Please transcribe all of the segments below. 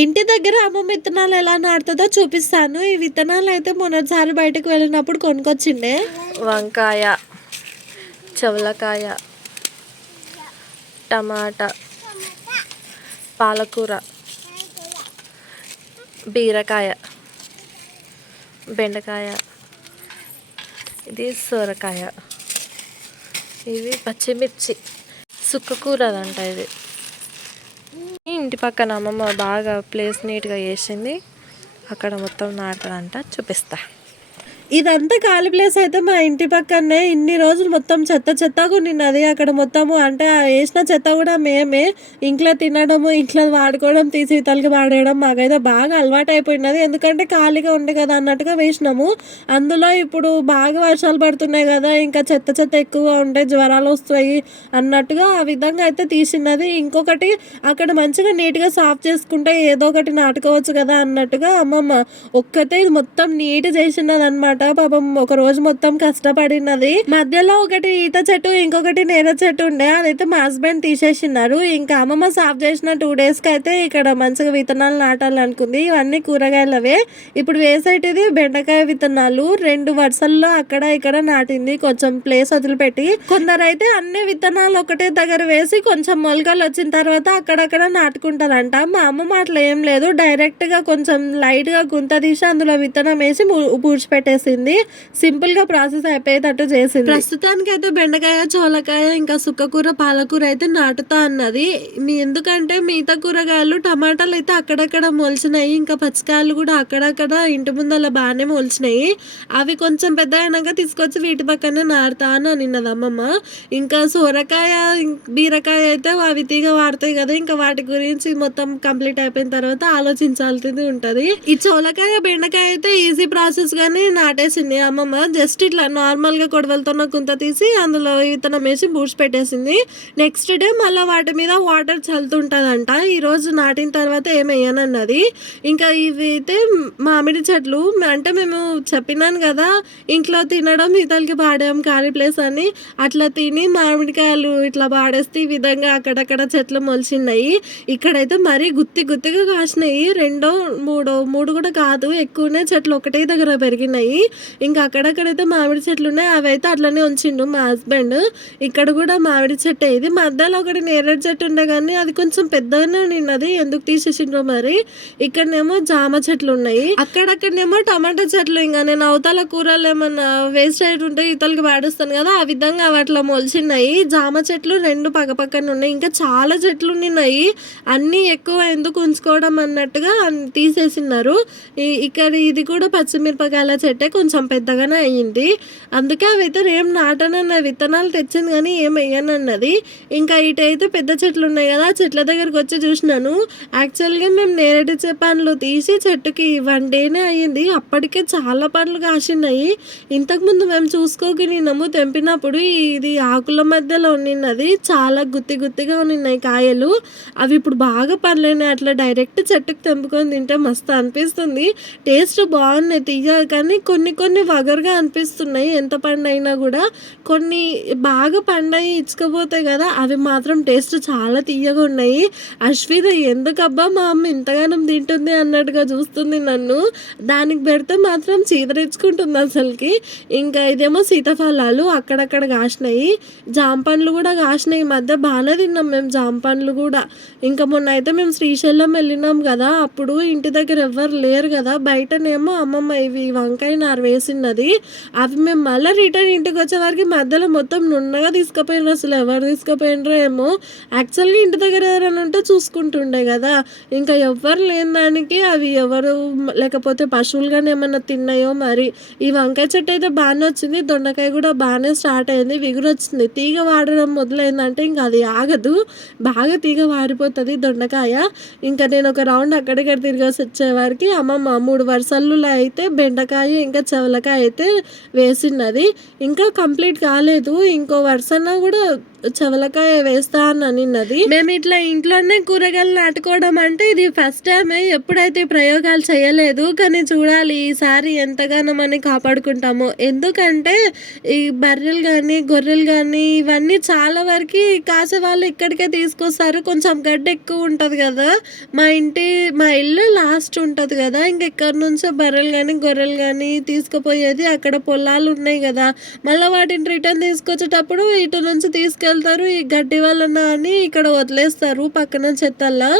ఇంటి దగ్గర అమ్మమ్మ విత్తనాలు ఎలా నాటుతుందో చూపిస్తాను. ఈ విత్తనాలు అయితే మొన్నటిసారి బయటకు వెళ్ళినప్పుడు కొనుక్కొచ్చిండే. వంకాయ, చవలకాయ, టమాటా, పాలకూర, బీరకాయ, బెండకాయ, ఇది సొరకాయ, ఇవి పచ్చిమిర్చి, సుక్కకూర అదంట ఇది. ఇంటి పక్కన అమ్మమ్మ బాగా ప్లేస్ నీట్గా చేసింది, అక్కడ మొత్తం నాటుదంట, చూపిస్తా. ఇదంతా ఖాళీ ప్లేస్ అయితే మా ఇంటి పక్కనే ఇన్ని రోజులు మొత్తం చెత్త చెత్తగా ఉండినది. అక్కడ మొత్తము అంటే వేసిన చెత్త కూడా మేమే ఇంట్లో తినడము, ఇంట్లో వాడుకోవడం, తీసి ఇతలకి వాడేయడం మాకైతే బాగా అలవాటు అయిపోయినది. ఎందుకంటే ఖాళీగా ఉండే కదా అన్నట్టుగా వేసినాము. అందులో ఇప్పుడు బాగా వర్షాలు పడుతున్నాయి కదా, ఇంకా చెత్త చెత్త ఎక్కువగా ఉంటే జ్వరాలు వస్తాయి అన్నట్టుగా ఆ విధంగా అయితే తీసినది. ఇంకొకటి అక్కడ మంచిగా నీట్గా సాఫ్ చేసుకుంటే ఏదో ఒకటి నాటుకోవచ్చు కదా అన్నట్టుగా అమ్మమ్మ ఒక్కతే ఇది మొత్తం నీట్ చేసినది అనమాట. పాపం ఒక రోజు మొత్తం కష్టపడినది. మధ్యలో ఒకటి ఈత చెట్టు, ఇంకొకటి నేర చెట్టు ఉండే, అదైతే మా హస్బెండ్ తీసేసినారు. ఇంకా అమ్మమ్మ సాఫ్ చేసిన 2 days కి అయితే ఇక్కడ మంచిగా విత్తనాలు నాటాలనుకుంది. ఇవన్నీ కూరగాయలవే. ఇప్పుడు వేసేటిది బెండకాయ విత్తనాలు 2 వరుసల్లో అక్కడ ఇక్కడ నాటింది, కొంచెం ప్లేస్ వదిలిపెట్టి. కొందరైతే అన్ని విత్తనాలు ఒకటే దగ్గర వేసి కొంచెం మొలకలు వచ్చిన తర్వాత అక్కడక్కడ నాటుకుంటారంట. మా అమ్మమ్మ అట్లా ఏం లేదు, డైరెక్ట్ గా కొంచెం లైట్ గా గుంత తీసి అందులో విత్తనం వేసి పూడ్చిపెట్టేసింది. సింపుల్ గా ప్రాసెస్ అయిపోయేటట్టు చేసింది. ప్రస్తుతానికి అయితే బెండకాయ, చోలకాయ, ఇంకా సుక్కకూర, పాలకూర అయితే నాటుతా అన్నది. ఎందుకంటే మిగతా కూరగాయలు, టమాటాలు అయితే అక్కడక్కడ మొలిచినాయి, ఇంకా పచ్చికాయలు కూడా అక్కడక్కడ ఇంటి ముందర బాగానే మొలిచినాయి. అవి కొంచెం పెద్ద అయినాక తీసుకొచ్చి వీటి పక్కనే నాటుతా అని అన్నది అమ్మమ్మ. ఇంకా సొరకాయ, బీరకాయ అయితే అవి తీగ వాడతాయి కదా, ఇంకా వాటి గురించి మొత్తం కంప్లీట్ అయిపోయిన తర్వాత ఆలోచించాల్సింది ఉంటది. ఈ చోలకాయ, బెండకాయ అయితే ఈజీ ప్రాసెస్ గానీ నాటేసింది అమ్మమ్మ. జస్ట్ ఇట్లా నార్మల్ గా కొడవలతో కుంత తీసి అందులో విత్తనం వేసి బూడ్చి పెట్టేసింది. నెక్స్ట్ డే మళ్ళీ వాటి మీద వాటర్ చల్లుతుంటదంట. ఈ రోజు నాటిన తర్వాత ఏమయ్యానన్నది. ఇంకా ఇవి అయితే మామిడి చెట్లు, అంటే మేము చెప్పినాను కదా ఇంట్లో తినడం ఇతలకి పాడేయం ఖాళీ ప్లేస్ అని, అట్లా తిని మామిడికాయలు ఇట్లా పాడేస్తే ఈ విధంగా అక్కడక్కడ చెట్లు మొలిచిన్నాయి. ఇక్కడైతే మరీ గుత్తిగా కాసినాయి. 2, 3 కూడా కాదు, ఎక్కువనే చెట్లు ఒకటే దగ్గర పెరిగినాయి. ఇంకా అక్కడక్కడైతే మామిడి చెట్లు ఉన్నాయి, అవి అయితే అట్లనే ఉంచిండు మా హస్బెండ్. ఇక్కడ కూడా మామిడి చెట్టు, ఇది మధ్యలో ఒకటి నేరేడు చెట్టు ఉండే కానీ అది కొంచెం పెద్దగానే ఉన్నది, ఎందుకు తీసేసిండ్రో మరి. ఇక్కడనేమో జామ చెట్లు ఉన్నాయి, అక్కడక్కడనేమో టమాటా చెట్లు. ఇంకా నేను అవతల కూరలు ఏమన్నా వేస్ట్ అయ్యి ఉంటే ఇతలకి పాడేస్తాను కదా, ఆ విధంగా అవి అట్లా మొలిచిన్నాయి. జామ చెట్లు 2 పక్కన ఉన్నాయి, ఇంకా చాలా చెట్లు ఉన్నాయి. అన్నీ ఎక్కువ ఎందుకు ఉంచుకోవడం అన్నట్టుగా తీసేసినారు. ఇక్కడ ఇది కూడా పచ్చిమిరపకాయల చెట్టే, కొంచెం పెద్దగానే అయ్యింది. అందుకే అవి అయితే ఏం నాటనన్న విత్తనాలు తెచ్చింది కానీ ఏం వేయనన్నది. ఇంకా ఇటైతే పెద్ద చెట్లు ఉన్నాయి కదా, చెట్ల దగ్గరకు వచ్చి చూసినాను. యాక్చువల్గా మేము నేరేడు పండ్లు తీసి చెట్టుకి 1 dayనే అయ్యింది, అప్పటికే చాలా పండ్లు కాసినాయి. ఇంతకుముందు మేము చూసుకోగలిగినాము తెంపినప్పుడు, ఇది ఆకుల మధ్యలో ఉన్నది, చాలా గుత్తిగా ఉన్నాయి కాయలు. అవి ఇప్పుడు బాగా పండ్లైనాయి. అట్లా డైరెక్ట్ చెట్టుకు తెంపుకొని తింటే మస్తు అనిపిస్తుంది, టేస్ట్ బాగున్నాయి తీయ. కానీ కొన్ని వగరుగా అనిపిస్తున్నాయి ఎంత పండైనా కూడా. కొన్ని బాగా పండాయి ఇచ్చుకపోతాయి కదా, అవి మాత్రం టేస్ట్ చాలా తీయగా ఉన్నాయి. అశ్విత ఎందుకబ్బా మా అమ్మ ఇంతగానం తింటుంది అన్నట్టుగా చూస్తుంది నన్ను. దానికి పెడితే మాత్రం చీదరించుకుంటుంది అసలుకి. ఇంకా ఇదేమో సీతాఫలాలు అక్కడక్కడ కాసినాయి. జామ పండ్లు కూడా కాసినాయి. ఈ మధ్య బాగానే తిన్నాం మేము జామ పండ్లు కూడా. ఇంకా మొన్న అయితే మేము శ్రీశైలం వెళ్ళినాం కదా, అప్పుడు ఇంటి దగ్గర ఎవ్వరు లేరు కదా, బయటనేమో అమ్మమ్మ ఇవి వంకాయ నారు వేసినది. అవి మేము మళ్ళీ రిటర్న్ ఇంటికి వచ్చే వరకు మధ్యలో మొత్తం నున్నగా తీసుకుపోయినారు. అసలు ఎవరు తీసుకుపోయినరో ఏమో. యాక్చువల్గా ఇంటి దగ్గర ఎవరైనా ఉంటే చూసుకుంటుండే కదా, ఇంకా ఎవ్వరు లేని దానికి అవి ఎవరు లేకపోతే పశువులుగానే ఏమన్నా తిన్నాయో మరి. ఈ వంకాయ చెట్టు అయితే బాగానే వచ్చింది, దొండకాయ కూడా బాగానే స్టార్ట్ అయింది, విగురు వచ్చింది. తీగ వాడడం మొదలైందంటే ఇంకా అది ఆగదు, బాగా తీగ వాడిపోతుంది దొండకాయ. ఇంకా నేను ఒక రౌండ్ అక్కడిక్కడ తిరిగేసి వచ్చే వరకు అమ్మమ్మ 3 వరుసల్లో అయితే బెండకాయ ఇంకా ఇంకా చవలకాయ అయితే వేసినది. ఇంకా కంప్లీట్ కాలేదు, ఇంకో వరుసన కూడా చవలకాయ వేస్తా అని అనిన్నది. మేము ఇట్లా ఇంట్లోనే కూరగాయలు నాటుకోవడం అంటే ఇది ఫస్ట్ టైమే, ఎప్పుడైతే ప్రయోగాలు చేయలేదు. కానీ చూడాలి ఈసారి ఎంతగానో మనం కాపాడుకుంటాము. ఎందుకంటే ఈ బర్రెలు కానీ గొర్రెలు కానీ ఇవన్నీ చాలా వరకు కాసే వాళ్ళు ఇక్కడికే తీసుకొస్తారు. కొంచెం గడ్డి ఎక్కువ ఉంటుంది కదా, మా ఇల్లు లాస్ట్ ఉంటుంది కదా, ఇంకెక్కడి నుంచో బర్రెలు కానీ గొర్రెలు కానీ తీసుకుపోయేది. అక్కడ పొలాలు ఉన్నాయి కదా, మళ్ళీ వాటిని రిటర్న్ తీసుకొచ్చేటప్పుడు ఇటు నుంచి తీసుకెళ్తారు. ఈ గడ్డి వలన అని ఇక్కడ వదిలేస్తారు పక్కన చెత్తల్లా.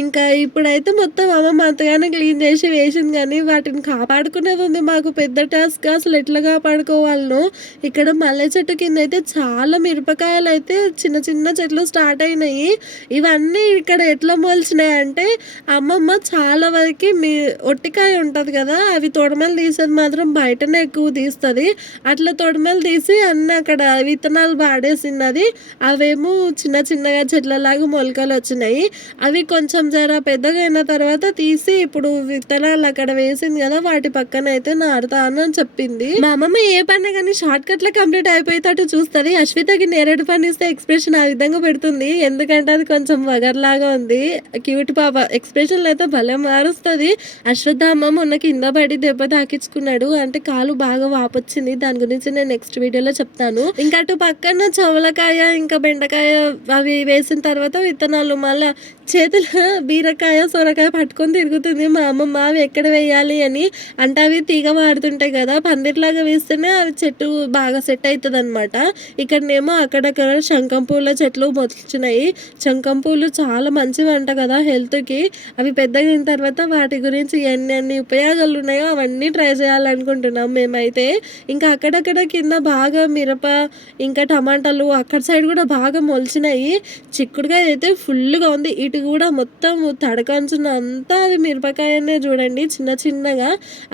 ఇంకా ఇప్పుడైతే మొత్తం అమ్మమ్మ అంతగానే క్లీన్ చేసి వేసింది, కానీ వాటిని కాపాడుకునేది ఉంది మాకు పెద్ద టాస్క్. అసలు ఎట్లా కాపాడుకోవాలనో. ఇక్కడ మల్లె చెట్టు కింద అయితే చాలా మిరపకాయలు అయితే చిన్న చిన్న చెట్లు స్టార్ట్ అయినాయి. ఇవన్నీ ఇక్కడ ఎట్లా మొలిచినాయి అంటే అమ్మమ్మ చాలా వరకు ఒట్టికాయ ఉంటుంది కదా, అవి తొడమలు తీసేది మాత్రం బయటనే ఎక్కువ తీస్తుంది. అట్లా తొడమలు తీసి అన్నీ అక్కడ విత్తనాలు పాడేసినది. అవేమో చిన్న చిన్నగా చెట్లలాగా మొలకలు వచ్చినాయి. అవి కొంచెం జర పెద్దగా అయిన తర్వాత తీసి ఇప్పుడు విత్తనాలు అక్కడ వేసింది కదా, వాటి పక్కన అయితే నాటుతాను అని చెప్పింది. మా అమ్మమ్మ ఏ పని కానీ షార్ట్ కట్ లో కంప్లీట్ అయిపోయేటట్టు చూస్తుంది. అశ్వితకి నేరేడు పని ఇస్తే ఎక్స్ప్రెషన్ ఆ విధంగా పెడుతుంది, ఎందుకంటే అది కొంచెం వగర్లాగా ఉంది. క్యూట్ పాప ఎక్స్ప్రెషన్లు అయితే భలే మారుస్తుంది. అశ్వత్థ అమ్మమ్మ ఉన్న కింద పడి దెబ్బ తాకించుకున్నాడు, అంటే కాలు బాగా వాపొచ్చింది. దాని గురించి నేను నెక్స్ట్ వీడియోలో చెప్తాను. ఇంకా అటు పక్కన చవలకాయ ఇంకా బెండకాయ అవి వేసిన తర్వాత విత్తనాలు మళ్ళీ చేతిలో బీరకాయ సొరకాయ పట్టుకొని తిరుగుతుంది మా అమ్మమ్మ. అవి ఎక్కడ వేయాలి అని, అంటే అవి తీగ మారుతుంటాయి కదా, పందిర్లాగా వేస్తేనే అవి చెట్టు బాగా సెట్ అవుతుంది అనమాట. ఇక్కడనేమో అక్కడక్కడ శంఖం పూల చెట్లు మొలిచినాయి. శంఖం పూలు చాలా మంచివి అంట కదా హెల్త్కి. అవి పెద్దగా అయిన తర్వాత వాటి గురించి ఎన్ని ఉపయోగాలు ఉన్నాయో అవన్నీ ట్రై చేయాలనుకుంటున్నాం మేమైతే. ఇంకా అక్కడక్కడ కింద బాగా మిరప ఇంకా టమాటాలు అక్కడ సైడ్ కూడా బాగా మొలిచినాయి. చిక్కుడుకాయ అయితే ఫుల్గా ఉంది. ఇటు కూడా మొత్తం తడకంచున అంతా అది మిరపకాయనే చూడండి చిన్న చిన్నగా.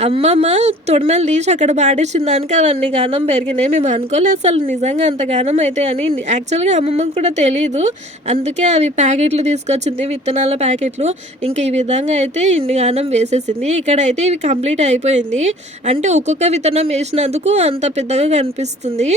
అమ్మమ్మ తొడమలు తీసి అక్కడ పాడేసిన దానికి అవన్నీ గానం పెరిగినాయి. మేము అనుకోలేదు అసలు నిజంగా అంత గానం అయితే అని. యాక్చువల్గా అమ్మమ్మకి కూడా తెలియదు, అందుకే అవి ప్యాకెట్లు తీసుకొచ్చింది, విత్తనాల ప్యాకెట్లు. ఇంకా ఈ విధంగా అయితే ఇన్ని గానం వేసేసింది. ఇక్కడ అయితే ఇవి కంప్లీట్ అయిపోయింది, అంటే ఒక్కొక్క విత్తనం వేసినందుకు అంత పెద్దగా కనిపిస్తుంది.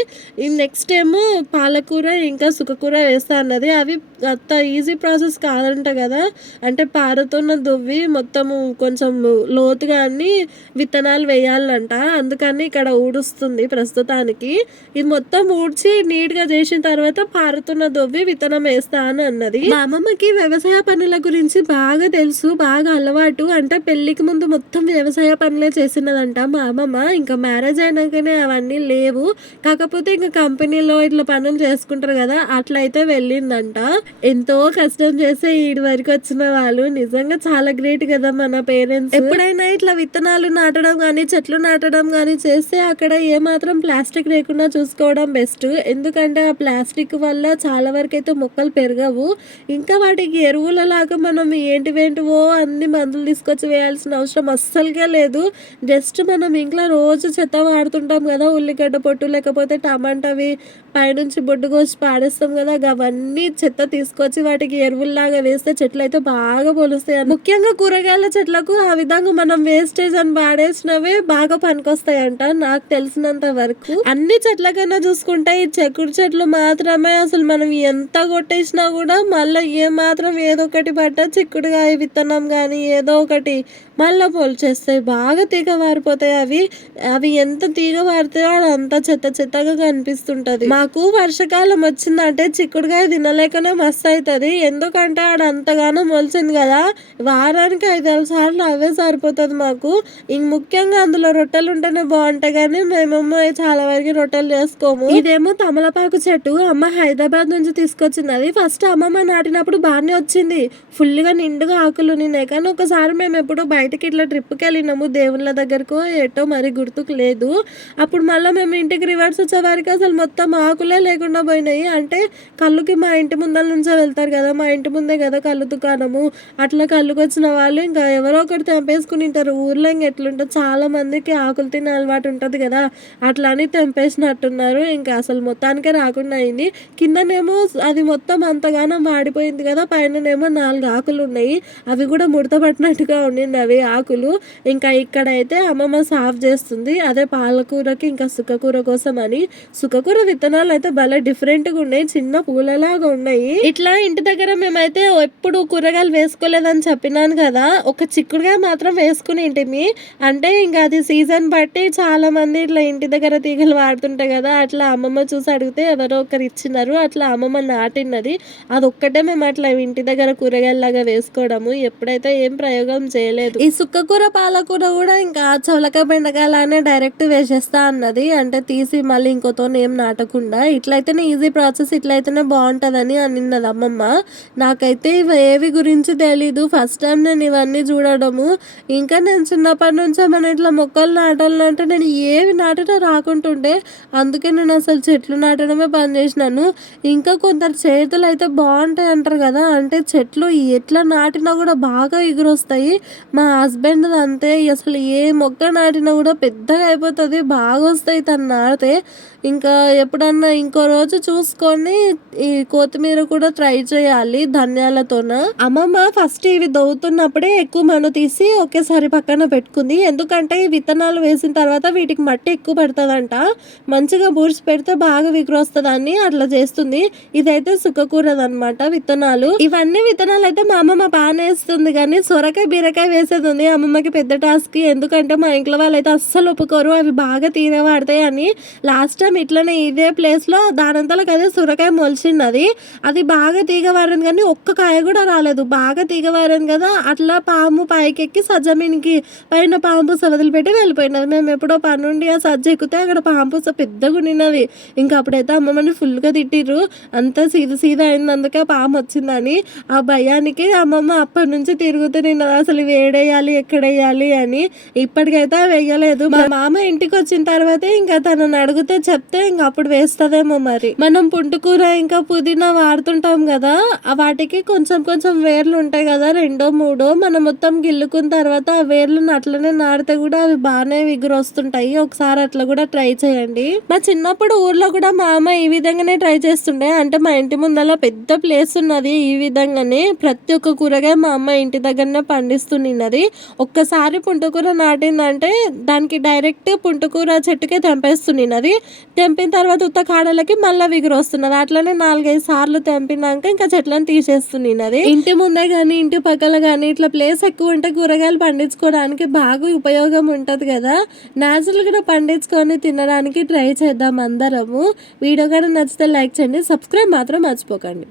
ఈ నెక్స్ట్ ఏమో పాలకూర ఇంకా సుక్కకూర వేస్తా అన్నది. అవి అంత ఈజీ ప్రాసెస్ కాదంట కదా, అంటే పారతోన దువ్వి మొత్తము కొంచెం లోతుగా అన్ని విత్తనాలు వేయాలంట. అందుకని ఇక్కడ ఊడుస్తుంది ప్రస్తుతానికి. ఇది మొత్తం ఊడ్చి నీట్గా చేసిన తర్వాత పారతోన దువ్వి విత్తనం వేస్తా అని అన్నది. మా అమ్మమ్మకి వ్యవసాయ పనుల గురించి బాగా తెలుసు, బాగా అలవాటు. అంటే పెళ్లికి ముందు మొత్తం వ్యవసాయ పనులే చేసినదంట మా అమ్మమ్మ. ఇంకా మ్యారేజ్ అయినాకనే అవన్నీ లేవు, కాకపోతే ఇంకా కంపెనీలో ఇట్లా పనులు చేసుకుంటారు కదా, అట్లా అయితే వెళ్ళిందంట. ఎంతో కష్టం చేసే ఈడి వరకు వచ్చిన వాళ్ళు నిజంగా చాలా గ్రేట్ కదా మన పేరెంట్స్. ఎప్పుడైనా ఇట్లా విత్తనాలు నాటడం కానీ చెట్లు నాటడం కానీ చేస్తే అక్కడ ఏమాత్రం ప్లాస్టిక్ లేకుండా చూసుకోవడం బెస్ట్. ఎందుకంటే ఆ ప్లాస్టిక్ వల్ల చాలా వరకు అయితే మొక్కలు పెరగవు. ఇంకా వాటికి ఎరువుల లాగా మనం ఏంటివేంటివో అన్ని మందులు తీసుకొచ్చి వేయాల్సిన అవసరం అస్సలుగా లేదు. జస్ట్ మనం ఇంట్లో రోజు చెత్త వాడుతుంటాం కదా, ఉల్లిగడ్డ పొట్టు లేకపోతే టమాటావి పైనుంచి బొడ్డు కోసి పాడేస్తాం కదా, అవన్నీ చెత్త తీసుకొచ్చి వాటికి ఎరువుల్లాగా వేస్తే చెట్లు అయితే బాగా పొలుస్తాయి. ముఖ్యంగా కూరగాయల చెట్లకు ఆ విధంగా మనం వేస్టేజ్ అని పాడేసినవే బాగా పనికొస్తాయంట నాకు తెలిసినంత వరకు. అన్ని చెట్లకైనా చూసుకుంటే ఈ చెక్కుడు చెట్లు మాత్రమే అసలు మనం ఎంత కొట్టేసినా కూడా మళ్ళీ మాత్రం ఏదో ఒకటి పట్ట చిక్కుడుకాయ విత్తనం కానీ ఏదో ఒకటి మళ్ళీ పొలిచేస్తాయి, బాగా తీగ మారిపోతాయి. అవి ఎంత తీగ మారుతాయో అంత చెత్త చెత్తగా కనిపిస్తుంటది. మాకు వర్షాకాలం వచ్చిందంటే చిక్కుడుకాయ తినలేకనే మస్తు అవుతుంది. ఎందుకంటే ఆడ అంతగానో మొలిచింది కదా, వారానికి 5-6 సార్లు అవే సరిపోతుంది మాకు. ఇంక ముఖ్యంగా అందులో రొట్టెలు ఉంటేనే బాగుంటాయి, కానీ మేమేమో చాలా వరకు రొట్టెలు చేసుకోము. ఇదేమో తమలపాకు చెట్టు అమ్మ హైదరాబాద్ నుంచి తీసుకొచ్చినది. ఫస్ట్ అమ్మమ్మ నాటినప్పుడు బాగానే వచ్చింది, ఫుల్గా నిండుగా ఆకులు ఉన్నాయి. కానీ ఒకసారి మేము ఎప్పుడు బయటకి ఇట్లా ట్రిప్కి వెళ్ళినాము దేవుళ్ళ దగ్గరకు, ఏటో మరి గుర్తుకు లేదు. అప్పుడు మళ్ళీ మేము ఇంటికి రివర్స్ వచ్చే వరకు అసలు మొత్తం ఆకులే లేకుండా పోయినాయి. అంటే కళ్ళుకి మా ఇంటి ముందల నుంచే వెళ్తారు కదా, మా ఇంటి ముందే కదా కళ్ళు దుకాణము, అట్లా కళ్ళుకి వచ్చిన వాళ్ళు ఇంకా ఎవరో ఒకటి తెంపేసుకుని ఉంటారు. ఊర్లో ఇంక ఎట్లుంటుంది, చాలా మందికి ఆకులు తినే అలవాటు ఉంటుంది కదా, అట్లా అని తెంపేసినట్టున్నారు. ఇంకా అసలు మొత్తానికే రాకుండా అయింది. కిందనేమో అది మొత్తం అంతగానో వాడిపోయింది కదా, పైననేమో 4 ఆకులు ఉన్నాయి, అవి కూడా ముడత పట్టినట్టుగా ఉండింది. అవి ఉన్నాయి ఆకులు. ఇంకా ఇక్కడైతే అమ్మమ్మ సాఫ్ చేస్తుంది, అదే పాలకూరకి ఇంకా సుక్కకూర కోసం అని. సుక్కకూర విత్తనాలు అయితే భలే డిఫరెంట్గా ఉన్నాయి, చిన్న పూలలాగా ఉన్నాయి. ఇట్లా ఇంటి దగ్గర మేమైతే ఎప్పుడు కూరగాయలు వేసుకోలేదని చెప్పినాను కదా, ఒక చిక్కుడుగా మాత్రం వేసుకుని ఇంటిమి. అంటే ఇంకా అది సీజన్ బట్టి చాలా మంది ఇట్లా ఇంటి దగ్గర తీగలు వాడుతుంటాయి కదా, అట్లా అమ్మమ్మ చూసి అడిగితే ఎవరో ఒకరు ఇచ్చినారు, అట్లా అమ్మమ్మ నాటినది. అది ఒక్కటే మేము అట్లా ఇంటి దగ్గర కూరగాయలాగా వేసుకోవడము, ఎప్పుడైతే ఏం ప్రయోగం చేయలేదు. ఈ సుక్కకూర పాలకూర కూడా ఇంకా చౌలక బెండకాయలానే డైరెక్ట్ వేసేస్తా అన్నది, అంటే తీసి మళ్ళీ ఇంకోతో ఏం నాటకుండా. ఇట్లయితేనే ఈజీ ప్రాసెస్, ఇట్లయితేనే బాగుంటుందని అనిన్నది అమ్మమ్మ. నాకైతే ఏవి గురించి తెలీదు, ఫస్ట్ టైం నేను ఇవన్నీ చూడడము. ఇంకా నేను చిన్నప్పటి నుంచే మన ఇట్లా మొక్కలు నాటాలంటే నేను ఏవి నాటినా రాకుంటుండే, అందుకే నేను అసలు చెట్లు నాటడమే బంద్ చేసినాను. ఇంకా కొందరు చేతులు అయితే బాగుంటాయి అంటారు కదా, అంటే చెట్లు ఎట్లా నాటినా కూడా బాగా ఎగురొస్తాయి. మా హస్బెండ్ అంతే, అసలు ఏ మొక్క నాటినా కూడా పెద్దగా అయిపోతుంది, బాగా వస్తాయి తను నాటితే. ఇంకా ఎప్పుడన్నా ఇంకో రోజు చూసుకొని ఈ కొత్తిమీర కూడా ట్రై చేయాలి ధనియాలతోన. అమ్మమ్మ ఫస్ట్ ఇవి దవ్వుతున్నప్పుడే ఎక్కువ మను తీసి ఒకేసారి పక్కన పెట్టుకుంది, ఎందుకంటే ఈ విత్తనాలు వేసిన తర్వాత వీటికి మట్టి ఎక్కువ పడుతుందంట, మంచిగా బూడ్చి పెడితే బాగా విగ్రొస్తుందని అట్లా చేస్తుంది. ఇదైతే సుక్కకూరదనమాట విత్తనాలు. ఇవన్నీ విత్తనాలు అయితే మా అమ్మమ్మ బాగానే వేస్తుంది, కానీ సొరకాయ బీరకాయ వేసేది ఉంది అమ్మమ్మకి పెద్ద టాస్క్. ఎందుకంటే మా ఇంట్లో వాళ్ళు అయితే అస్సలు ఒప్పుకోరు, అవి బాగా తీరవాడతాయి అని. లాస్ట్ టైం ఇట్లనే ఇదే ప్లేస్ లో దానంతలకు అదే సొరకాయ మొలిచిన్నది, అది బాగా తీగవారని కానీ ఒక్క కాయ కూడా రాలేదు. బాగా తీగవారని కదా, అట్లా పాము పైకెక్కి సజ్జమీనికి పైన పాంపూస వదిలిపెట్టి వెళ్ళిపోయినది. మేము ఎప్పుడో పనుండి ఆ సజ్జ ఎక్కితే అక్కడ పాంపూస పెద్దగా ఉండినది. ఇంకా అప్పుడైతే అమ్మమ్మని ఫుల్గా తిట్టిర్రు, అంతా సీదా అయిందందుకే పాము వచ్చిందని. ఆ భయానికి అమ్మమ్మ అప్పటి నుంచి తిరుగుతూ నిన్నది అసలు వేడేయాలి ఎక్కడేయాలి అని. ఇప్పటికైతే వేయలేదు. మా మామ ఇంటికి వచ్చిన తర్వాతే ఇంకా తనని అడిగితే చెప్తే ఇంకా అప్పుడు వేస్తుందేమో. మరి మనం పుంటుకూర ఇంకా పుదీనా వాడుతుంటాం కదా, వాటికి కొంచెం కొంచెం వేర్లు ఉంటాయి కదా, 2-3 మనం మొత్తం గిల్లుకున్న తర్వాత ఆ వేర్లను అట్లనే నాడితే కూడా అవి బాగానే విగురొస్తుంటాయి. ఒకసారి అట్లా కూడా ట్రై చేయండి. మా చిన్నప్పుడు ఊర్లో కూడా మా అమ్మ ఈ విధంగానే ట్రై చేస్తుండే, అంటే మా ఇంటి ముందర పెద్ద ప్లేస్ ఉన్నది, ఈ విధంగానే ప్రతి ఒక్క కూరగాయ మా అమ్మ ఇంటి దగ్గరనే పండిస్తున్నది. ఒక్కసారి పుంటుకూర నాటిందంటే దానికి డైరెక్ట్ పుంటుకూర చెట్టుకే తెంపేస్తున్నది, తెంపిన తర్వాత ఉత్త కాడలకి మళ్ళీ విగురొస్తున్నది. అట్లనే 4-5 సార్లు తెంపినాక ఇంకా చెట్లను తీసేస్తున్నది. ఇంటి ముందే కానీ ఇంటి పక్కల కానీ ఇట్లా ప్లేస్ ఎక్కువ ఉంటే కూరగాయలు పండించుకోవడానికి బాగా ఉపయోగం ఉంటుంది కదా, న్యాచురల్ కూడా పండించుకొని తినడానికి ట్రై చేద్దాం అందరము. వీడియో కానీ నచ్చితే లైక్ చేయండి, సబ్స్క్రైబ్ మాత్రం మర్చిపోకండి.